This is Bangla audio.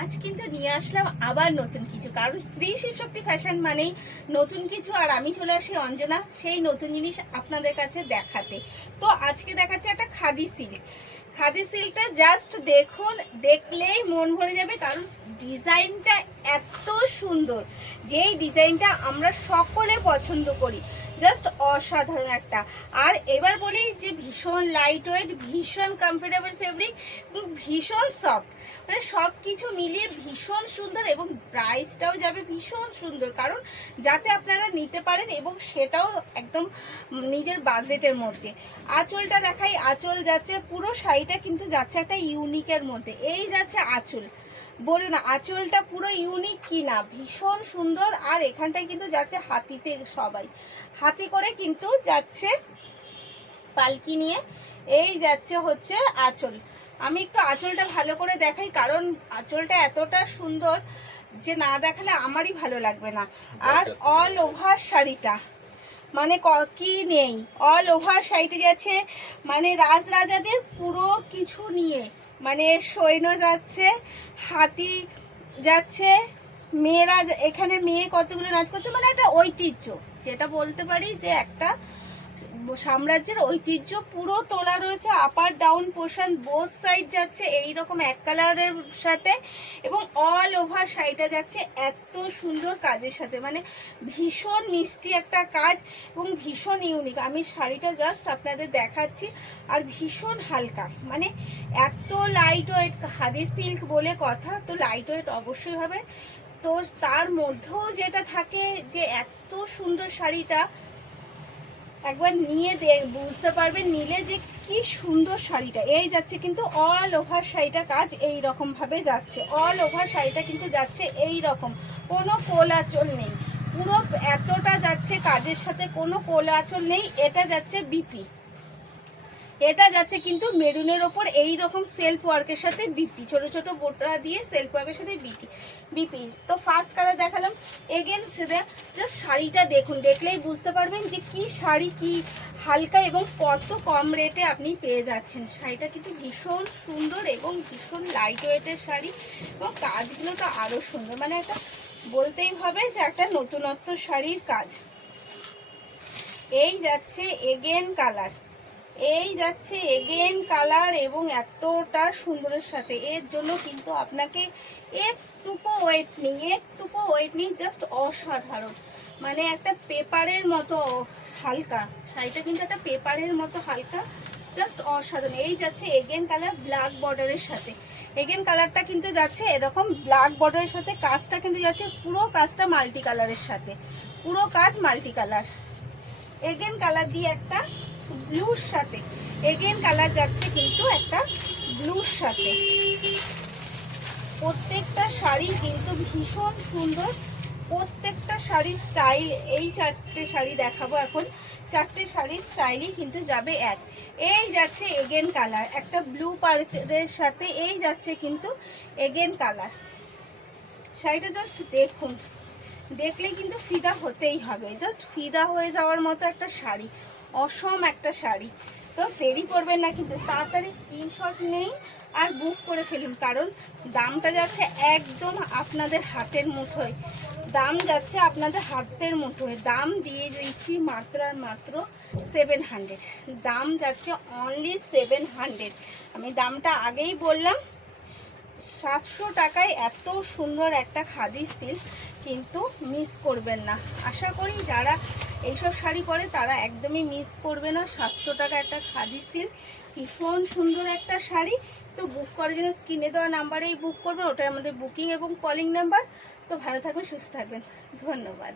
আজ কিন্তু নিয়ে আসলাম আবার নতুন কিছু, কারণ স্ত্রী শিবশক্তি ফ্যাশন মানেই নতুন কিছু। আর আমি চলে আসি অঞ্জনা সেই নতুন জিনিস আপনাদের কাছে দেখাতে। তো আজকে দেখাচ্ছে একটা খাদি সিল্ক। খাদি সিল্কটা জাস্ট দেখুন, দেখলেই মন ভরে যাবে, কারণ ডিজাইনটা এত সুন্দর, যেই ডিজাইনটা আমরা সকলে পছন্দ করি, জাস্ট অসাধারণ একটা। আর এবার বলি যে ভীষণ লাইট ওয়েট, ভীষণ কমফোর্টেবল ফেব্রিক, ভীষণ সফট, মানে সব কিছু মিলিয়ে ভীষণ সুন্দর, এবং প্রাইসটাও যাবে ভীষণ সুন্দর, কারণ যাতে আপনারা নিতে পারেন এবং সেটাও একদম নিজের বাজেটের মধ্যে। আঁচলটা দেখাই, আঁচল যাচ্ছে পুরো শাড়িটা কিন্তু যাচ্ছে একটা ইউনিকের মধ্যে। এই যাচ্ছে আঁচল, বলুন না আঁচলটা পুরো ইউনিক কি না, ভীষণ সুন্দর। আর এখানটায় কিন্তু যাচ্ছে হাতিতে, সবাই হাতি করে কিন্তু যাচ্ছে পালকি নিয়ে। এই যাচ্ছে হচ্ছে আঁচল। আমি একটু আঁচলটা ভালো করে দেখাই, কারণ আঁচলটা এতটা সুন্দর যে না দেখালে আমারই ভালো লাগবে না। আর অল ওভার শাড়িটা মানে কি নেই, অল ওভার শাড়িটা যাচ্ছে মানে রাজরাজাদের পুরো কিছু নিয়ে, মানে সৈন্য যাচ্ছে, হাতি যাচ্ছে, মেয়েরা এখানে মেয়ে কতগুলো নাচ করছে, মানে একটা ঐতিহ্য, যেটা বলতে পারি যে একটা সাম্রাজ্যের ঐতিহ্য পুরো তোলা রয়েছে। আপার ডাউন পোর্শন বোথ সাইড যাচ্ছে এইরকম এক কালারের সাথে, এবং অল ওভার শাড়িটা যাচ্ছে এত সুন্দর কাজের সাথে, মানে ভীষণ মিষ্টি একটা কাজ এবং ভীষণ ইউনিক। আমি শাড়িটা জাস্ট আপনাদের দেখাচ্ছি, আর ভীষণ হালকা, মানে এত লাইট ওয়েট। খাদি সিল্ক বলে কথা, তো লাইট ওয়েট অবশ্যই হবে। তো তার মধ্যেও যেটা থাকে যে এত সুন্দর শাড়িটা একবার নিয়ে বুঝতে পারবেন নিলে যে কি সুন্দর শাড়িটা। এই যাচ্ছে কিন্তু অল ওভার শাড়িটা কাজ এই রকম ভাবে যাচ্ছে, অল ওভার শাড়িটা কিন্তু যাচ্ছে এই রকম, কোনো কোল আঁচল নেই, পুরো এতটা যাচ্ছে কাজের সাথে, কোনো কোল আঁচল নেই। এটা যাচ্ছে বিপি, এটা যাচ্ছে কিন্তু মেরুনের ওপর এই রকম সেলফ ওয়ার্কের সাথে বিপি, ছোট ছোট বোটা দিয়ে সেলফ ওয়ার্কের সাথে বিপি। তো ফার্স্ট কালার দেখালাম। এগেন সেটা জাস্ট শাড়িটা দেখুন, দেখলেই বুঝতে পারবেন যে কি শাড়ি, কি হালকা এবং কত কম রেটে আপনি পেয়ে যাচ্ছেন। শাড়িটা কিন্তু ভীষণ সুন্দর এবং ভীষণ লাইট ওয়েটের শাড়ি, এবং কাজগুলো তো আরও সুন্দর, মানে একটা বলতেই হবে যে একটা নতুনত্ব শাড়ির কাজ। এই যাচ্ছে এগেন কালার, এই যাচ্ছে এগেন কালার, এবং এতটা সুন্দরের সাথে। এর জন্য কিন্তু আপনাকে একটুকু ওয়েট নেই, একটুকু ওয়েট নেই, জাস্ট অসাধারণ, মানে একটা পেপারের মতো হালকা। শাড়িটা কিন্তু একটা পেপারের মতো হালকা, জাস্ট অসাধারণ। এই যাচ্ছে এগেন কালার ব্ল্যাক বর্ডারের সাথে, এগেন কালারটা কিন্তু যাচ্ছে এরকম ব্ল্যাক বর্ডারের সাথে, কাজটা কিন্তু যাচ্ছে পুরো কাজটা মাল্টি কালারের সাথে, পুরো কাজ মাল্টি কালার। এগেন কালার দিয়ে একটা ব্লুর সাথে, এগেন কালার যাচ্ছে কিন্তু একটা ব্লুর সাথে। প্রত্যেকটা শাড়ি কিন্তু ভীষণ সুন্দর, প্রত্যেকটা শাড়ির স্টাইল, এই চারটে শাড়ি দেখাবো এখন, চারটে শাড়ির স্টাইলই কিন্তু যাবে এক। এই যাচ্ছে এগেন কালার একটা ব্লু পার্কের সাথে, এই যাচ্ছে কিন্তু এগেন কালার। শাড়িটা জাস্ট দেখুন, দেখলে কিন্তু ফিদা হতেই হবে, জাস্ট ফিদা হয়ে যাওয়ার মতো একটা শাড়ি, অসম একটা শাড়ি। তো দেরি করবেন না, কিন্তু তাড়াতাড়ি স্ক্রিনশট নেই আর বুক করে ফেলুন, কারণ দামটা যাচ্ছে একদম আপনাদের হাতের মুঠোয়, দাম যাচ্ছে আপনাদের হাতের মুঠোয়। দাম দিয়ে দিচ্ছি মাত্র আর মাত্র 700, দাম যাচ্ছে অনলি 700। আমি দামটা আগেই বললাম, 700 টাকায় এত সুন্দর একটা খাদি সিল্ক কিন্তু মিস করবেন না। আশা করি যারা এইসব শাড়ি পরে তারা একদমই মিস করবে না। 700 টাকা একটা খাদি সিল্ক, ভীষণ সুন্দর একটা শাড়ি। তো বুক করার জন্য স্ক্রিনে দেওয়া নাম্বারেই বুক করবেন, ওটাই আমাদের বুকিং এবং কলিং নাম্বার। তো ভালো থাকবেন, সুস্থ থাকবেন, ধন্যবাদ।